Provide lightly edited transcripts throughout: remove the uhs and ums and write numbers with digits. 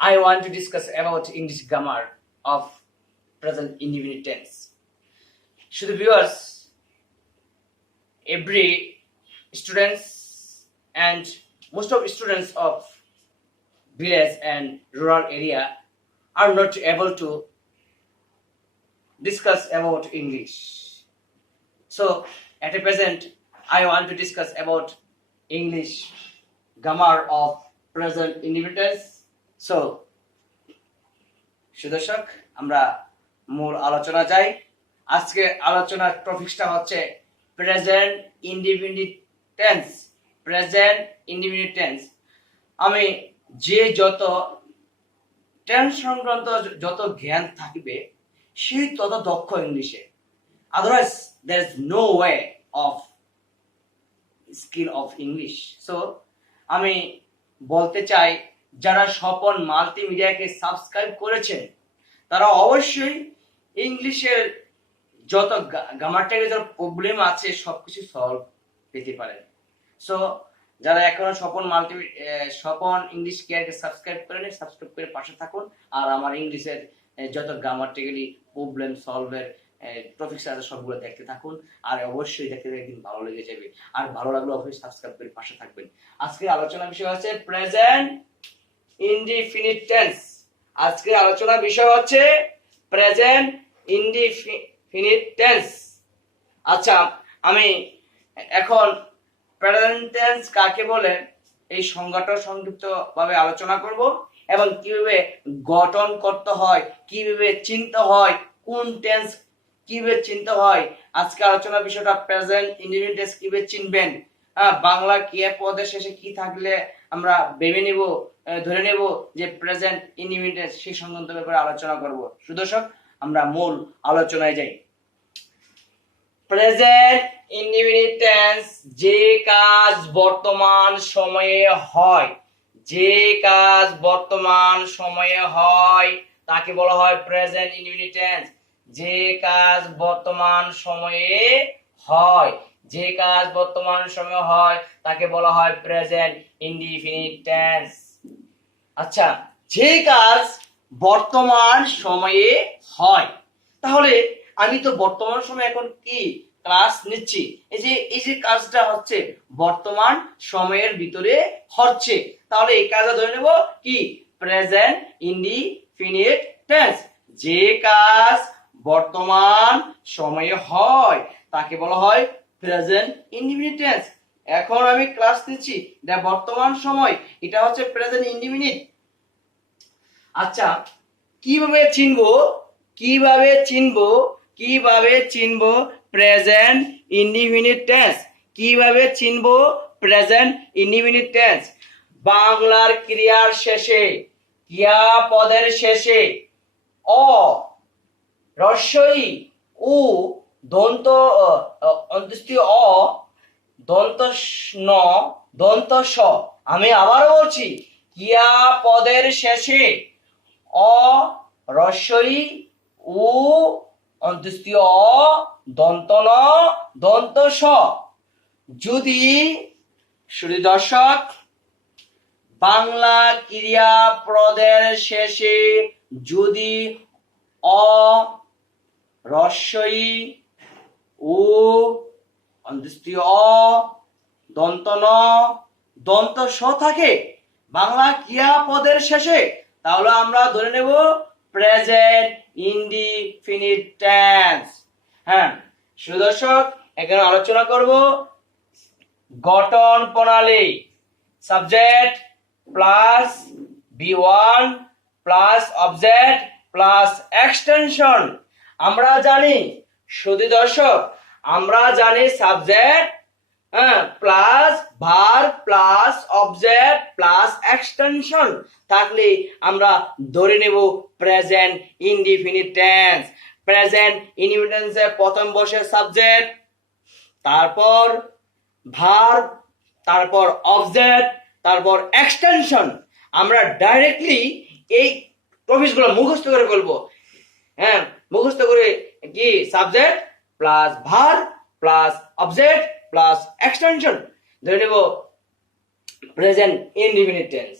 I want to discuss about English grammar of present indefinite tense. So the viewers, every students and most of students of village and rural area are not able to discuss about English. So at present, I want to discuss about English grammar of present indefinite tense. So সুদর্শক আমরা মূল আলোচনা যাই। আজকে আলোচনার টপিকটা হচ্ছে present indefinite tense. Present indefinite tense আমি যে যত টেন্স সংক্রান্ত যত জ্ঞান থাকবে সে তত দক্ষ ইংলিশে। Otherwise there is no way of skill of English. So আমি বলতে চাই যারা স্বপন মাল্টিমিডিয়াকে সাবস্ক্রাইব করেছেন তারা অবশ্যই ইংলিশের যত গ্রামাটিক্যাল যত প্রবলেম আছে সবকিছু সলভ পেতে পারেন। সো যারা এখনো স্বপন ইংলিশ কেয়ারকে সাবস্ক্রাইব করেন, সাবস্ক্রাইব করে পাশে থাকুন। আর আমার ইংলিশের যত গ্রামাটিক্যালি প্রবলেম সলভের টপিকস আছে সবগুলো দেখতে থাকুন। আর অবশ্যই দেখতে একদিন ভালো লেগে যাবে। আর ভালো লাগলে অবশ্যই সাবস্ক্রাইব করে পাশে থাকবেন। আজকের আলোচনার বিষয় হচ্ছে প্রেজেন্ট ইনডিফিনিট টেন্স। আজকে আলোচনার বিষয় হচ্ছে প্রেজেন্ট ইনডিফিনিট টেন্স। আচ্ছা, আমি এখন প্রেজেন্ট টেন্স কাকে বলে এই সংজ্ঞাটা সংক্ষিপ্ত ভাবে আলোচনা করব এবং কিভাবে গঠন করতে হয়, কিভাবে চিনতে হয়, কোন টেন্স কিভাবে চিনতে হয়। আজকে আলোচনার বিষয়টা প্রেজেন্ট ইনডিফিনিট টেন্স কিভাবে চিনবেন, বাংলা ক্রিয়াপদের শেষে কি থাকলে আমরা ভেবে নেব, ধরে নেব যে প্রেজেন্ট ইনডিফিনিট টেন্স, সেই সংক্রান্ত ব্যাপারে আলোচনা করব। সুদর্শক আমরা মূল আলোচনায় যাই। প্রেজেন্ট ইনডিফিনিট টেন্স যে কাজ বর্তমান সময়ে হয়, যে কাজ বর্তমান সময়ে হয় তাকে বলা হয় প্রেজেন্ট ইনডিফিনিট টেন্স। যে কাজ বর্তমান সময়ে হয়, যে কাজ বর্তমান সময়ে হয় তাকে বলা হয় প্রেজেন্ট ইনডিফিনিট টেন্স। আচ্ছা, যে কাজ বর্তমান সময়ে হয়, তাহলে আমি তো বর্তমান সময়ে এখন কি ক্লাস নিচ্ছি, এই যে কাজটা হচ্ছে বর্তমান সময়ের ভিতরে হচ্ছে, তাহলে এই কাজটা ধরে নেব কি প্রেজেন্ট ইনডিফিনিট টেন্স। যে কাজ বর্তমান সময়ে হয় তাকে বলা হয় প্রেজেন্ট ইনডিফিনিট টেন্স। এখন আমি ক্লাস নিচ্ছি, এটা বর্তমান সময়, এটা হচ্ছে প্রেজেন্ট ইনডিফিনিট। আচ্ছা, কিভাবে চিনবো প্রেজেন্ট ইনডিফিনিট টেন্স? কিভাবে চিনবো প্রেজেন্ট ইনডিফিনিট টেন্স? বাংলার ক্রিয়ার শেষে, ক্রিয়াপদের শেষে অ, হ্রস্বই উ, দন্ত অন্ত্যেষ্টি অ, দন্ত ন, দন্ত স। আমি আবারও বলছি, ক্রিয়াপদের শেষে অ, হ্রস্বই উ, অন্ত্যেষ্টি অ, দন্ত ন, দন্ত স। যদি শুধু দর্শক বাংলা ক্রিয়াপদের শেষে যদি অ, হ্রস্বই উ, অন্ত্যেষ্টি অ, দন্ত ন, দন্ত স থাকে বাংলা ক্রিয়াপদের শেষে, তাহলে আমরা ধরে নেব প্রেজেন্ট ইনডিফিনিট টেন্স। হ্যাঁ সুদর্শক, এখানে আলোচনা করব গঠন প্রণালী। Subject plus V one plus object plus extension. আমরা জানি শুধু দর্শক, আমরা জানি subject plus verb plus object plus extension থাকলে আমরা ধরে নেব present indefinite tense. Present indefinite টেন্সে প্রথম বসে সাবজেক্ট, তারপর ভার্ব, তারপর অবজেক্ট, তারপর এক্সটেনশন। আমরা ডাইরেক্টলি এই টপিকগুলো মুখস্থ করে ফেলবো। হ্যাঁ, মুখস্থ করে কি subject plus verb plus object plus extension ধরে নেব প্রেজেন্ট ইনডিফিনিট টেন্স।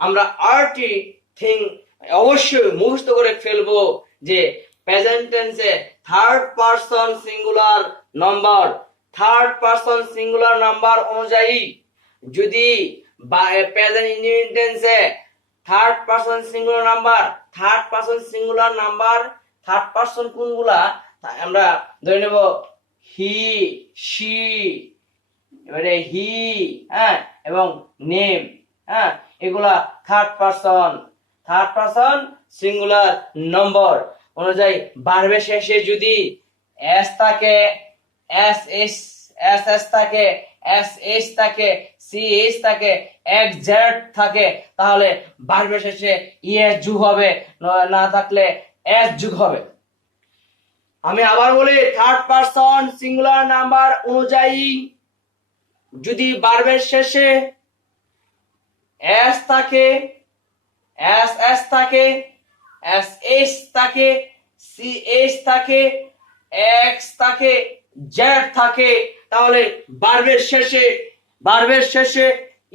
আমরা আরটি থিং অবশ্যই মুখস্থ করে ফেলবো যে প্রেজেন্ট টেন্সে থার্ড পারসন সিঙ্গুলার নাম্বার অনুযায়ী যদি প্রেজেন্ট ইন্ডিপেন্ডেন্ট টেন্সে third person singular number third person কোনগুলা আমরা ধরে নেব হি, শি, এবারে হি, হ্যাঁ, এবং নেম, হ্যাঁ, এগুলা থার্ড পারসন সিঙ্গুলার নম্বর অনুযায়ী ভার্বের শেষে যদি এস থাকে, এস এস থাকে, এস এইচ থাকে, সি এইচ থাকে, এক্স জেড থাকে, তাহলে ভার্বের শেষে ইএস যোগ হবে, না থাকলে এস যোগ হবে। আমি আবার বলি, থার্ড পারসন সিঙ্গুলার নাম্বার অনুযায়ী যদি ভার্বের শেষে এস থাকে, এস এস থাকে, এস এইচ থাকে, সি এইচ থাকে, এক্স থাকে, জেড থাকে, তাহলে ভার্বের শেষে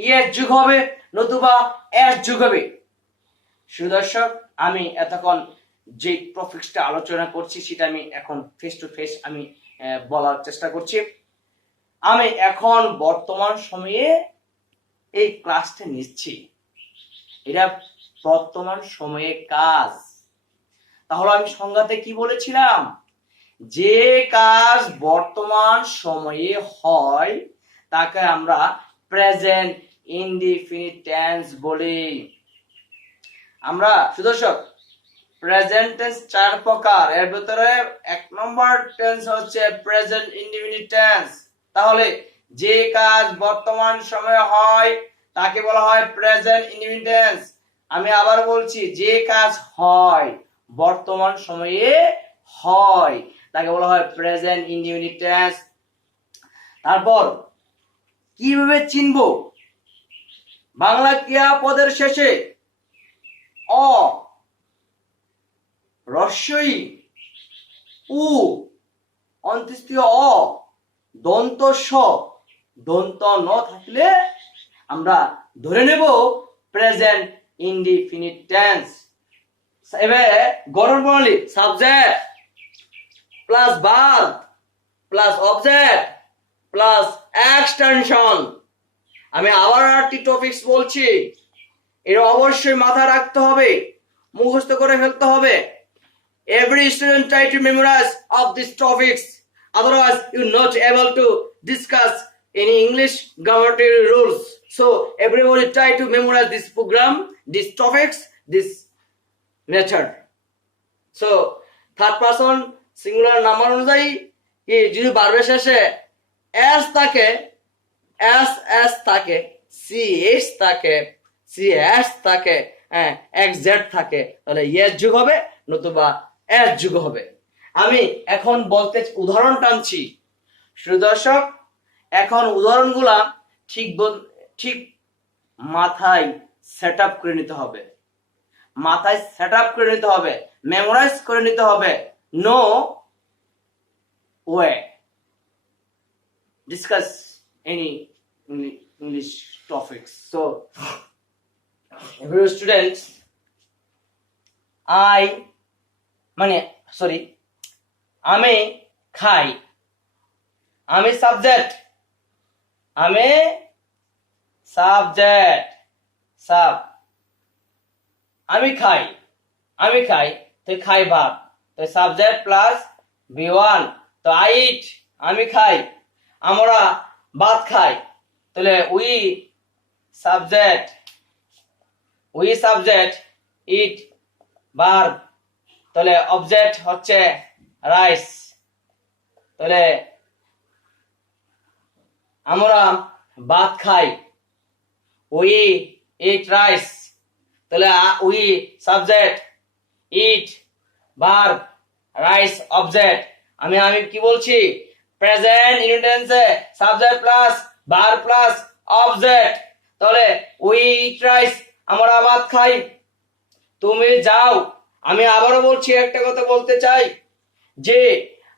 ইএস যোগ হবে, নতুবা এস যোগ হবে। সুদর্শক, আমি এতক্ষণ যে টপিকসটা আলোচনা করছি সেটা আমি এখন ফেস টু ফেস আমি বলার চেষ্টা করছি। আমি এখন বর্তমান সময়ে এই ক্লাসটা নিচ্ছি, এটা বর্তমান সময়ে কাজ। তাহলে আমি সংজ্ঞাতে কি বলেছিলাম? যে কাজ বর্তমান সময়ে হয় তাকে আমরা প্রেজেন্ট ইনডিফিনিট টেন্স বলি। আমরা সুদর্শক, প্রেজেন্ট টেন্স 4 প্রকার, এর ভিতরে 1 নম্বর টেন্স হচ্ছে প্রেজেন্ট ইনডিফিনিট টেন্স। তাহলে যে কাজ বর্তমান সময়ে হয় তাকে বলা হয় প্রেজেন্ট ইনডিফিনিট টেন্স। আমি আবার বলছি, যে কাজ হয় বর্তমান সময়ে হয় তাকে বলা হয় প্রেজেন্ট ইনডিফিনিট টেন্স। তারপর কিভাবে চিনবো? বাংলা ক্রিয়াপদের শেষে অ, রস্বই, উ, অন্ত্যেষ্টিয় অ, দন্ত স, দন্ত ন থাকলে আমরা ধরে নেব প্রেজেন্ট ইনডিফিনিট টেন্স। এবারে গঠন প্রণালী, subject plus verb plus object plus extension. আমি আবার আরেকটি টপিকস বলছি, এটা অবশ্যই মাথায় রাখতে হবে, মুখস্থ করে ফেলতে হবে। Every student try to memorize of these topics, otherwise you're not able to discuss any English grammatical rules. So everybody try to memorize this program, these topics, this method. So third person singular number অনুযায়ী কি যদি ভার্বের শেষে S থাকে, S S থাকে, C H থাকে, C S থাকে, x Z থাকে, তাহলে ইএস যোগ হবে, নতুবা এস যোগ হবে। আমি এখন বলতে উদাহরণ টানছি। সুদর্শক, এখন উদাহরণগুলা ঠিক মাথায় সেট আপ করে নিতে হবে, মেমোরাইজ করে নিতে হবে। No way discuss any English topics. So every students, আমি খাই, আমি সাবজেক্ট, আমি খাই, তো খাই ভার্ব, তো সাবজেক্ট প্লাস V1, তো আই ইট, আমি খাই। আমরা ভাত খাই, তাহলে উই সাবজেক্ট, ইট ভার্ব, তাহলে অবজেক্ট হচ্ছে রাইস। তাহলে আমরা ভাত খাই, উই ইট রাইস, তাহলে we subject, eat verb, rice object. আমি কি বলছি? প্রেজেন্ট ইনটেন্সে subject plus verb plus object. তাহলে উই ইট রাইস, আমরা ভাত খাই। তুমি যাও। আমি আবারও বলছি, একটা কথা বলতে চাই যে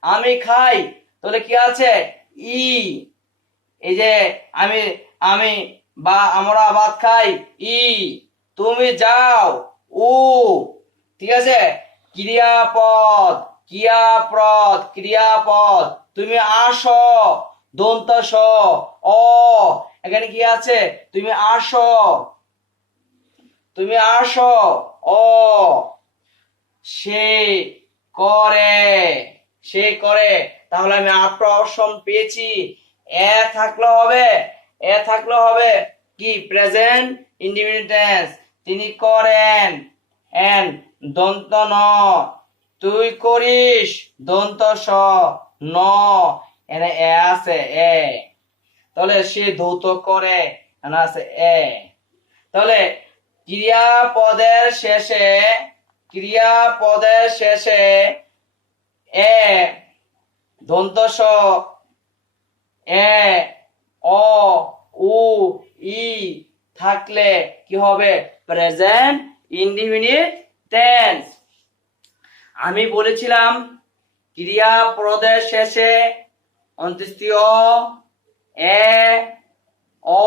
আমি খাই, তাহলে কি আছে? ই, এই যে আমি বা আমরা ভাত খাই, ই। তুমি যাও, উ, ঠিক আছে? ক্রিয়াপদ, ক্রিয়াপদ, ক্রিয়াপদ। তুমি আসো, দন্ত স। অ, এখানে কি আছে? তুমি আসো, তুমি আসো। অ, সে করে, সে করে। তাহলে আমি আটটা অপশন পেয়েছি। এ থাকলে হবে, এ থাকলে হবে কি? Present indefinite tense. তিনি করেন, এন দন্ত ন। তুই করিস, দন্ত স। ন, এনে এ আছে, এ। তাহলে সে ধৌত করে, এনে আছে এ। তাহলে ক্রিয়াপদের শেষে, ক্রিয়াপদের শেষে এ দন্ত স, এ, অ, উ, ই থাকলে কি হবে? Present indefinite tense. আমি বলেছিলাম ক্রিয়াপদের শেষে অন্ত্যেষ্টিয় এ, অ,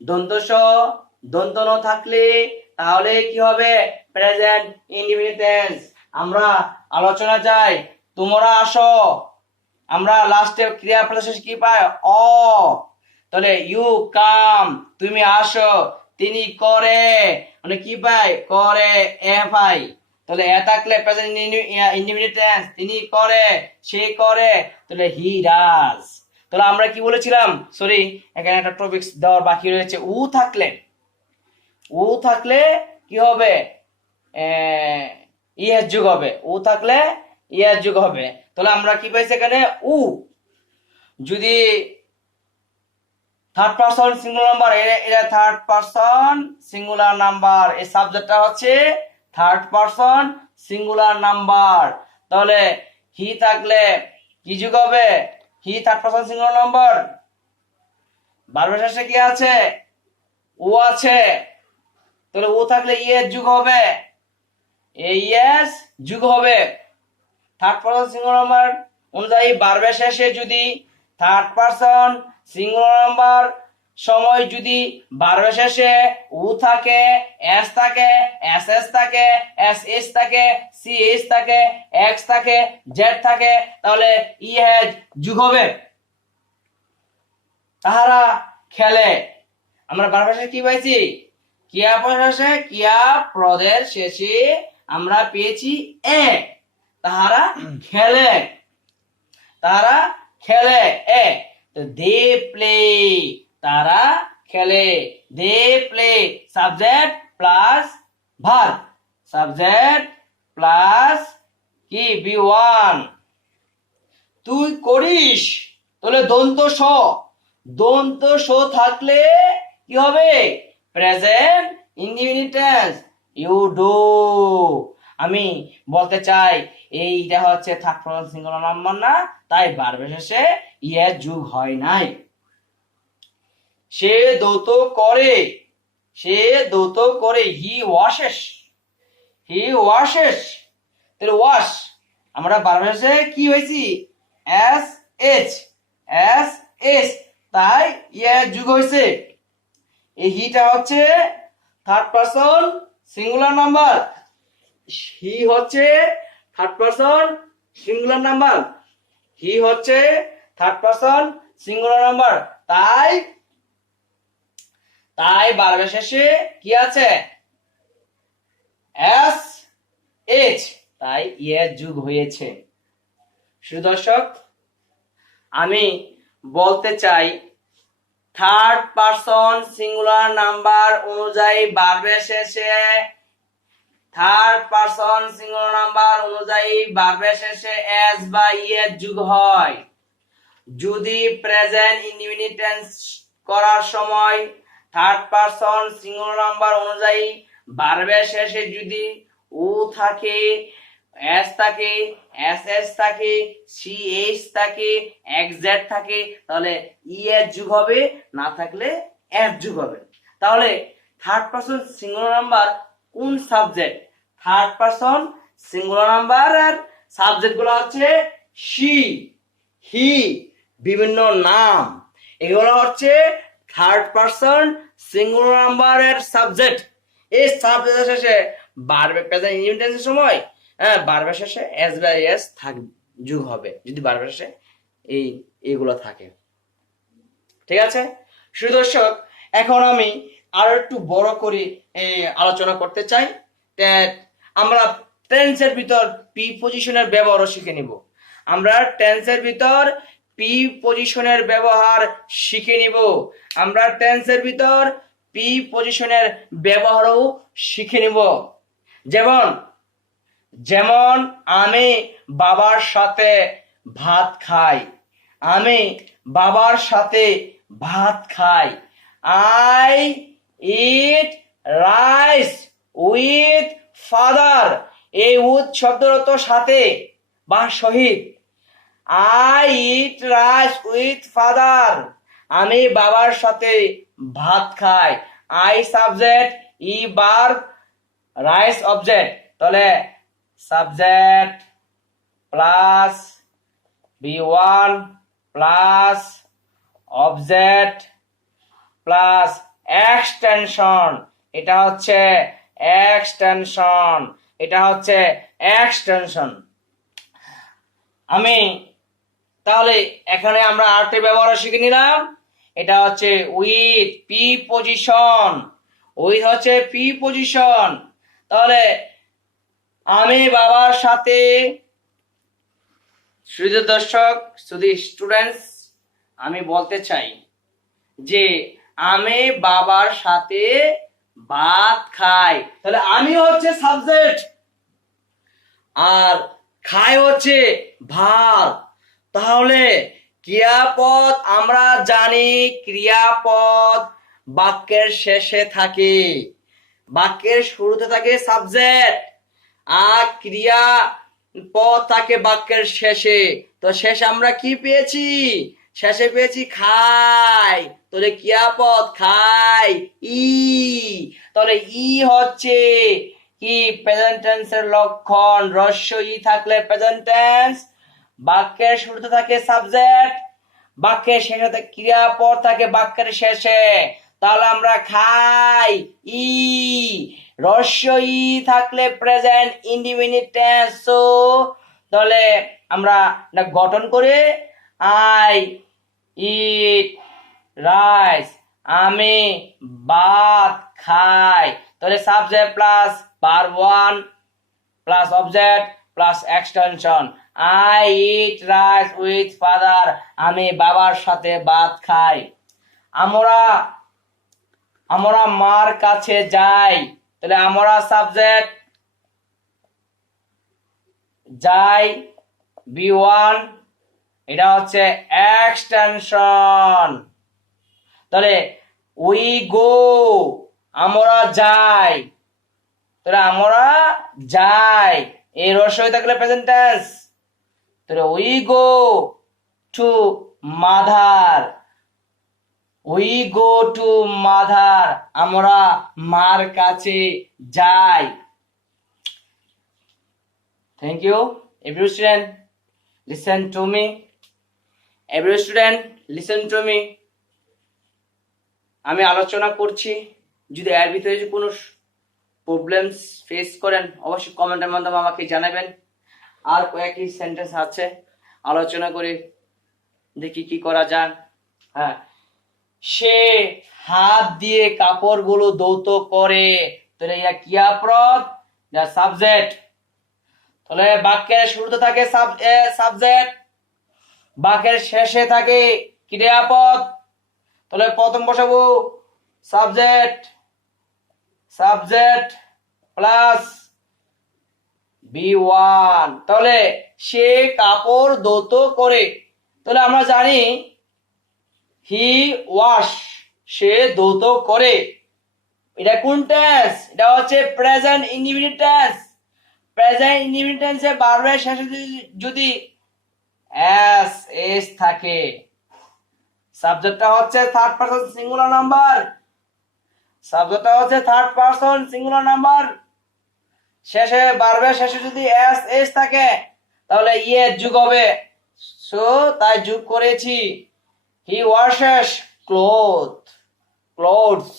দন্ত স, দন্ত ন থাকলে তাহলে কি হবে? Present indefinite tense. আমরা আলোচনা চাই, তোমরা আসো। আমরা লাস্টে ক্রিয়াপদের শেষে কি পাই? অ। তাহলে ইউ কাম, তুমি আসো। তিনি করে, মানে কি পাই? করে, এ পাই। তাহলে এ থাকলে প্রেজেন্ট ইনডিফিনিট টেন্স। তিনি করে, সে করে। তাহলে হি ডাজ। তাহলে আমরা কি বলেছিলাম? সরি, এখানে একটা টপিকস দেওয়ার বাকি রয়েছে। উ থাকলে, উ থাকলে কি হবে? ইয়ের যুগ হবে। উ থাকলে ইয়ের যুগ হবে। তাহলে আমরা কি পাইছি এখানে? উ। যদি থার্ড পারসন সিঙ্গুলার নাম্বার, এটা থার্ড পারসন সিঙ্গুলার নাম্বার। এই সাবজেক্টটা হচ্ছে থার্ড পারসন সিঙ্গুলার নাম্বার। তাহলে হি থাকলে কি যুগ হবে? He third person singular number. ভার্বের শেষে কি আছে? ও আছে। তাহলে ও থাকলে ইয়েস যুগ হবে, ইয়েস যুগ হবে। থার্ড পারসন সিঙ্গুলার নাম্বার অনুযায়ী ভার্বের শেষে যদি থার্ড পারসন সিঙ্গুলার নাম্বার সময় যদি ভার্বের শেষে উ থাকে, এস থাকে, এস এস থাকে, এস এস থাকে, সি এস থাকে, এক্স থাকে, জেড থাকে, তাহলে ই হ্যাজ যুগ হবে। তাহারা খেলে। আমরা ভার্বের শেষে কি পাইছি? ক্রিয়াপদের শেষে, ক্রিয়াপদের শেষে আমরা পেয়েছি এ। তাহারা খেলে, তারা খেলে, এ। দে প্লে, তারা খেলে। They play, subject plus verb, subject plus কি? V one. তুই করিস, তাহলে দন্ত স, দন্ত স থাকলে কি হবে? Present indefinite tense. You do. আমি বলতে চাই এইটা হচ্ছে থার্ড পারসন সিঙ্গুলার নাম্বার না, তাই ভার্বের শেষে ইয়েস যুগ হয় নাই। সে ধৌত করে, সে ধৌত করে। হি ওয়াশেস, হি ওয়াশেস। তাহলে ওয়াশ, আমরা ভার্বের শেষে কি হয়েছি? এস এইচ, এস এস, তাই ইয়েস যুগ হয়েছে। এই হিটা হচ্ছে থার্ড পারসন সিঙ্গুলার নাম্বার। হি হচ্ছে থার্ড পারসন সিঙ্গুলার নাম্বার। হি হচ্ছে থার্ড পারসন সিঙ্গুলার নাম্বার। তাই তাই ভার্বের শেষে কি আছে? এস এইচ, তাই ইয়েস যুগ হয়েছে। সুদর্শক, আমি বলতে চাই থার্ড পারসন সিঙ্গুলার নাম্বার অনুযায়ী ভার্বের শেষে, থার্ড পারসন সিঙ্গুলার নাম্বার অনুযায়ী ভার্বের শেষে এস বা ইয়েস যুগ হয়। যদি প্রেজেন্ট ইনডিফিনিট টেন্স করার সময় থার্ড পারসন সিঙ্গুলার নাম্বার অনুযায়ী ভার্বের শেষে যদি ও থাকে, এস থাকে, এস এস থাকে, সি এইচ থাকে, এক্স জেড থাকে, তাহলে ই এর যুগ হবে, না থাকলে এফ যুগ হবে। তাহলে থার্ড পারসন সিঙ্গুলার নাম্বার কোন subject? Third person singular number এর সাবজেক্ট গুলো হচ্ছে শি, হি, বিভিন্ন নাম, এগুলো হচ্ছে থার্ড পারসন সিঙ্গুলার নাম্বার এর সাবজেক্ট। এই সাবজেক্টের শেষে বারবে প্রেজেন্ট ইনডিফিনিট টেন্সের সময় বারবার শেষে এস বা এস থাক যোগ হবে যদি বারবার শেষে এইগুলো থাকে। ঠিক আছে সুপ্রিয় দর্শক, এখন আমি আরো একটু বড় করে আলোচনা করতে চাই। আমরা টেন্সের ভিতর পি পজিশনের ব্যবহারও শিখে নিব। আমরা টেন্সের ভিতর পি পজিশনের ব্যবহার শিখে নিব। আমরা টেন্সের ভিতর পি পজিশনের ব্যবহারও শিখে নিব। যেমন যেমন আমি বাবার সাথে ভাত খাই। আমি বাবার সাথে ভাত খাই। I eat rice with father. এই উইথ শব্দের অর্থ সাথে বা সহিত। I eat rice with father. আমি বাবার সাথে ভাত খাই। I subject, eat verb, rice object. তাহলে subject plus V one plus object plus extension. এটা হচ্ছে এক্সটেনশন। এটা হচ্ছে এক্সটেনশন। আমি তাহলে এখানে আমরা আরেকটি ব্যবহার শিখে নিলাম। এটা হচ্ছে উইথ পি পজিশন। উইথ হচ্ছে পি পজিশন। তাহলে আমি বাবার সাথে, শুধু দর্শক শুধু স্টুডেন্টস আমি বলতে চাই যে আমি বাবার সাথে ভাত খাই। তাহলে আমি হচ্ছে সাবজেক্ট আর খাই হচ্ছে ভার্ব। তাহলে ক্রিয়াপদ আমরা জানি ক্রিয়াপদ বাক্যের শেষে থাকে, বাক্যের শুরুতে থাকে সাবজেক্ট আর ক্রিয়াপদ থাকে বাক্যের শেষে। তো শেষে আমরা কি পেয়েছি? শেষে পেয়েছি খাই। তাহলে ক্রিয়াপদ খাই ই। তাহলে ই হচ্ছে কি প্রেজেন্ট টেন্সের লক্ষণ। হ্রস্ব ই থাকলে প্রেজেন্ট টেন্স, বাক্যের শুরুতে থাকে সাবজেক্ট, বাক্যের শেষে থাকে ক্রিয়াপদ থাকে বাক্যের শেষে। তাহলে আমরা খাই ই। হ্রস্ব ই থাকলে প্রেজেন্ট ইনডিফিনিট টেন্স। সো তাহলে আমরা গঠন করে আই ইট রাইস। আমি ভাত খাই। তাহলে subject plus verb 1 plus object plus extension. I eat rice with father. আমি বাবার সাথে ভাত খাই। আমরা মার কাছে যাই। তাহলে আমরা সাবজেক্ট যাই বি1, এটা হচ্ছে এক্সটেনশন। তাহলে উই গো, আমরা যাই। তাহলে আমরা যাই এই হ্রস্ব ই থাকলে প্রেজেন্ট টেন্স। তাহলে we go to mother. We go to mother, আমরা মার কাছে যাই। Thank you every student, listen to me. Every student listen to me. আমি আলোচনা করছি, যদি এর ভিতরে যদি কোনো প্রবলেমস ফেস করেন অবশ্যই কমেন্টের মাধ্যমে আমাকে জানাবেন। আর কয়েকটি সেন্টেন্স আছে আলোচনা করে দেখি কি করা যায়। হ্যাঁ, সে হাত দিয়ে কাপড়গুলো ধৌত করে। তাহলে ইয়া ক্রিয়াপদ সাবজেক্ট। তাহলে বাক্যের শুরুতে থাকে সাবজেক্ট, বাক্যের শেষে থাকে ক্রিয়াপদ। তাহলে প্রথম বসাবো সাবজেক্ট, সাবজেক্ট প্লাস বি1। তাহলে সে কাপড় ধৌত করে। তাহলে আমরা জানি হি ওয়াশ, সে ধৌত করে। এটা কোন টেন্স? এটা হচ্ছে present indefinite tense. Present indefinite টেন্সে ভার্বের শেষে যদি এস এস থাকে, সাবজেক্টটা হচ্ছে থার্ড পারসন সিঙ্গুলার নাম্বার। সাবজেক্টটা হচ্ছে থার্ড পারসন সিঙ্গুলার নাম্বার। শেষে ভার্বের শেষে যদি এস এস থাকে তাহলে ইয়ে যোগ হবে। সো তাই যোগ করেছি। হি ওয়াশেস ক্লোথস।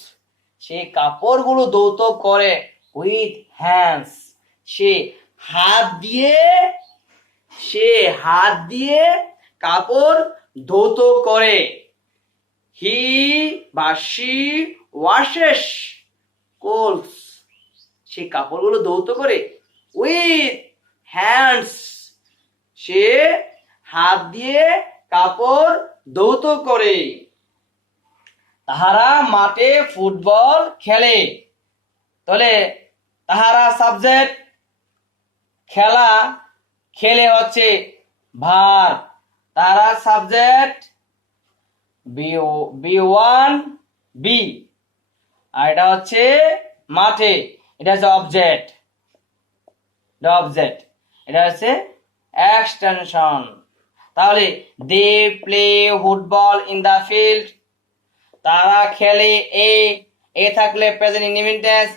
সে কাপড়গুলো ধৌত করে উইথ হ্যান্ডস, সে হাত দিয়ে কাপড় ধৌত করে। হি বা শি ওয়াশেস ক্লোথস, সে কাপড়গুলো ধৌত করে উইথ হ্যান্ডস, সে হাত দিয়ে কাপড় ধৌত করে। তাহারা মাঠে ফুটবল খেলে, তাহলে তাহারা সাবজেক্ট, খেলা, খেলে হচ্ছে ভার্ব। তাহারা সাবজেক্ট B1 বি, আর এটা হচ্ছে মাঠে, এটা হচ্ছে অবজেক্ট, এটা হচ্ছে এক্সটেনশন। তাহলে they play football in the field, তারা খেলে, এ থাকলে present indefinite tense,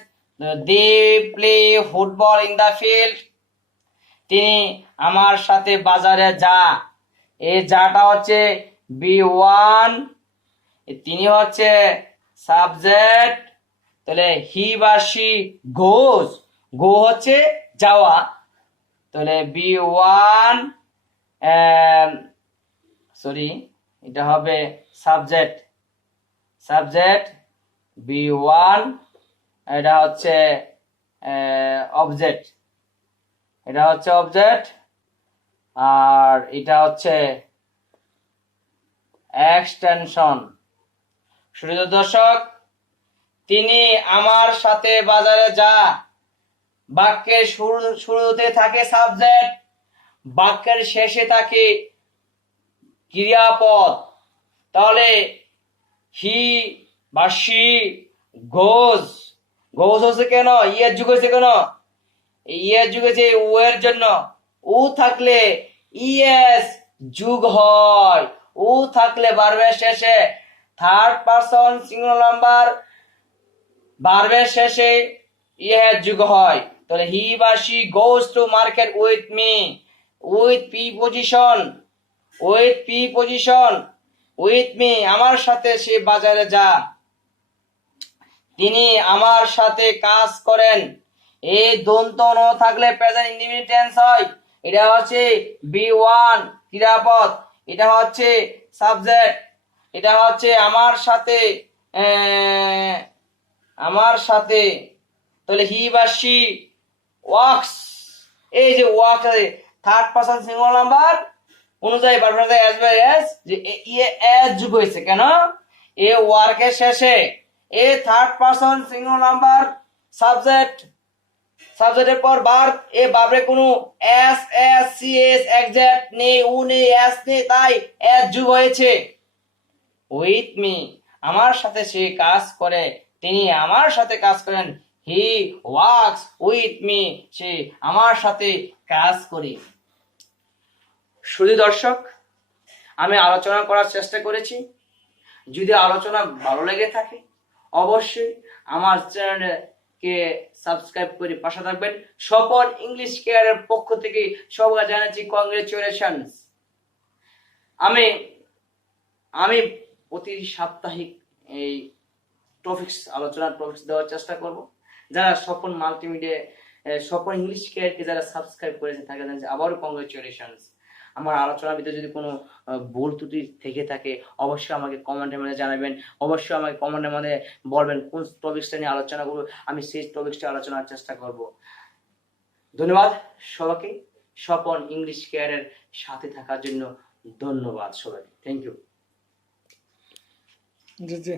they play football in the field. তিনি আমার সাথে বাজারে যা, এই যাটা হচ্ছে B1, তিনি হচ্ছে সাবজেক্ট। তাহলে হি বা শি গোজ, গো হচ্ছে যাওয়া, তাহলে B1 সরি এটা হবে সাবজেক্ট, B1, এটা হচ্ছে অবজেক্ট, আর এটা হচ্ছে এক্সটেনশন। সুপ্রিয় দর্শক, তিনি আমার সাথে বাজারে যা, বাক্যের শুরুতে থাকে সাবজেক্ট, বাক্যের শেষে থাকে ক্রিয়াপদ। তাহলে হি বা শি গোজ হচ্ছে কেন, ইয়ের যুগ হয়েছে কেন, ইয়ের যুগ হয়েছে ও এর জন্য। ও থাকলে ইএস যুগ হয়, ও থাকলে ভার্বের শেষে থার্ড পারসন সিঙ্গুলার নাম্বার, ভার্বের শেষে ইএস যুগ হয়। তাহলে হি বা she goes to market with me, with preposition, with me, আমার সাথে সে বাজারে যা। তিনি আমার সাথে কাজ করেন, এই দন্ত ন থাকলে প্রেজেন্ট ইনডিফিনিট টেন্স হয়। এটা হচ্ছে B1 ক্রিয়াপদ, এটা হচ্ছে সাবজেক্ট, এটা হচ্ছে আমার সাথে। তাহলে হি বা শি ওয়ার্কস, এই যে work third person singular number অনুযায়ী ভার্ব অ্যাজ ওয়েল অ্যাজ, যে এস যুগ হয়েছে কেন, এ ওয়ার্কের শেষে এ থার্ড পারসন সিঙ্গুলার নাম্বার সাবজেক্টের পর ভার্ব, এ ভার্বে কোনো এস সি এস এক্সাক্ট নেই, উ নেই, এস নেই, তাই এস যুগ হয়েছে। উইথ মি, আমার সাথে সে কাজ করে, তিনি আমার সাথে কাজ করেন। হি ওয়ার্কস উইথ মি, সে আমার সাথে কাজ করে। শুধু দর্শক, আমি আলোচনা করার চেষ্টা করেছি। যদি আলোচনা ভালো লেগে থাকে অবশ্যই আমার চ্যানেলকে সাবস্ক্রাইব করে পাশে থাকবেন। স্বপন ইংলিশ কেয়ারের পক্ষ থেকে সবাই জানাচ্ছি কংগ্রেচুলেশনস। আমি প্রতি সাপ্তাহিক এই আলোচনার টপিকস দেওয়ার চেষ্টা করব। যারা স্বপন মাল্টিমিডিয়া, স্বপন ইংলিশ কেয়ারকে যারা সাবস্ক্রাইব করেছেন তাকে জানাচ্ছি আবারও কংগ্রেচুলেশনস। আমার আলোচনার ভিতরে যদি কোনো ভুল ত্রুটি থেকে থাকে অবশ্যই আমাকে কমেন্টের মধ্যে জানাবেন, অবশ্যই আমাকে কমেন্টের মধ্যে বলবেন কোন টপিকসটা নিয়ে আলোচনা করবো, আমি সেই টপিকসটা আলোচনার চেষ্টা করব। ধন্যবাদ সবাইকে, স্বপন ইংলিশ কেয়ারের সাথে থাকার জন্য ধন্যবাদ সবাইকে, থ্যাংক ইউ। জি।